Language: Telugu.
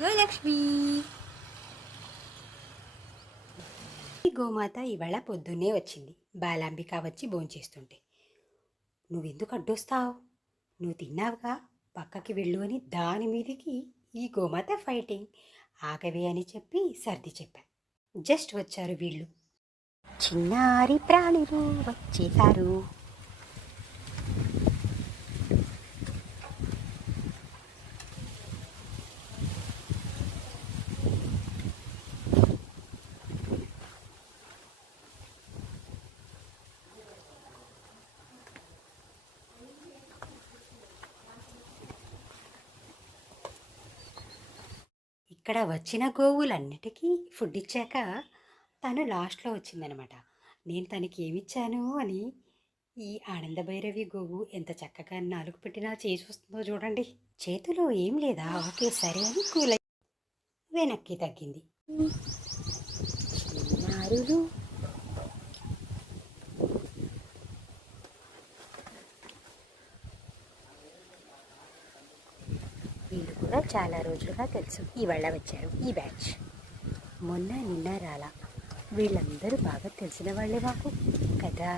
గోలక్ష్మి గోమాత ఇవాళ పొద్దున్నే వచ్చింది. బాలాంబిక వచ్చి భోంచేస్తుంటే, నువ్వెందుకు అడ్డొస్తావు, నువ్వు తిన్నావుగా, పక్కకి వెళ్ళు అని దాని మీదికి ఈ గోమాత ఫైటింగ్. ఆగవే అని చెప్పి సర్ది చెప్పా. జస్ట్ వచ్చారు వీళ్ళు, చిన్నారి ప్రాణులు వచ్చేసారు. ఇక్కడ వచ్చిన గోవులన్నిటికీ ఫుడ్ ఇచ్చాక తను లాస్ట్లో వచ్చిందనమాట. నేను తనకి ఏమిచ్చాను అని ఈ ఆనంద భైరవి గోవు ఎంత చక్కగా నాలుగు పెట్టినా చేసి వస్తుందో చూడండి. చేతిలో ఏం లేదా, ఓకే సరే అని కూలై వెనక్కి తగ్గింది. చిన్నారులు వీళ్ళు కూడా చాలా రోజులుగా తెలుసు, ఇవాళ వచ్చారు ఈ బ్యాచ్. మొన్న నిన్న రాలా. వీళ్ళందరూ బాగా తెలిసిన వాళ్ళే మాకు కదా.